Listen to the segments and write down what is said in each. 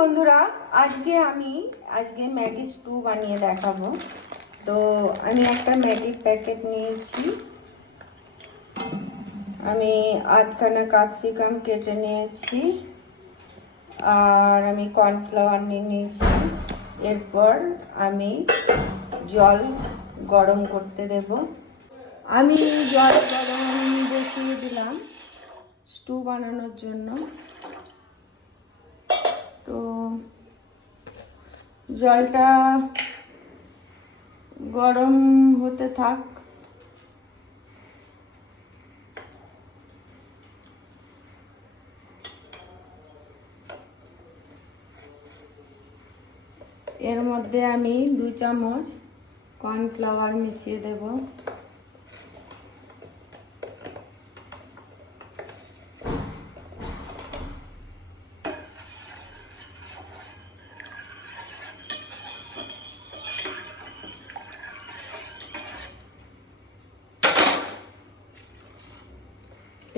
বন্ধুরা, আজকে Maggi stew বানিয়ে দেখাবো। তো আমি একটা ম্যাগির প্যাকেট নিয়েছি, আমি আধখানা ক্যাপসিকাম কেটে নিয়েছি, আর আমি কর্নফ্লাওয়ার নিয়ে নিয়েছি। এরপর আমি জল গরম করতে দেব। আমি জল গরম বসিয়ে দিলাম স্টু বানানোর জন্য। তো জলটা গরম হতে থাক। এর মধ্যে আমি 2 চামচ কর্নফ্লাওয়ার মিশিয়ে দেব।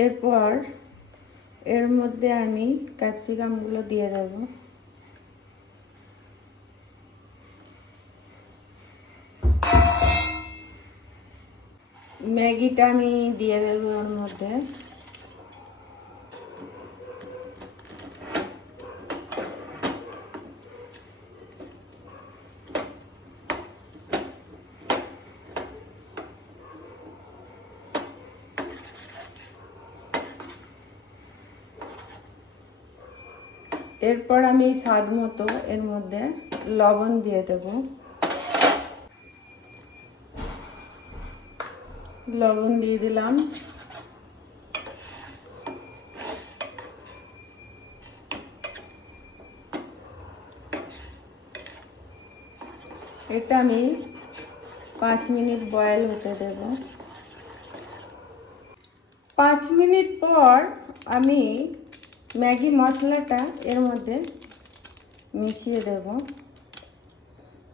এরপর এর মধ্যে আমি ক্যাপসিকামগুলো দিয়ে দেব। ম্যাগিটা আমি দিয়ে দেবো ওর মধ্যে। এরপর আমি স্বাদ মতো এর মধ্যে লবণ দিয়ে দেব। লবণ দিয়ে দিলাম। এটা আমি 5 মিনিট বয়েল হতে দেব। 5 মিনিট পর আমি ম্যাগি মশলাটা এর মধ্যে মিশিয়ে দেব।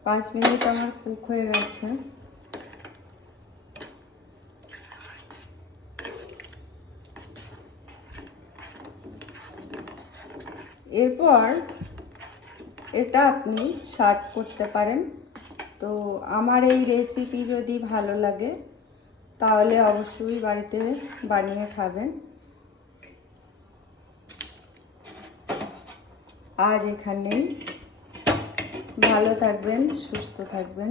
5 মিনিট আমার কুক হয়ে গেছে। এরপর এটা আপনি সার্ভ করতে পারেন। তো আমার এই রেসিপি যদি ভালো লাগে তাহলে অবশ্যই বাড়িতে বানিয়ে খাবেন। আজ এখানেই, ভালো থাকবেন, সুস্থ থাকবেন।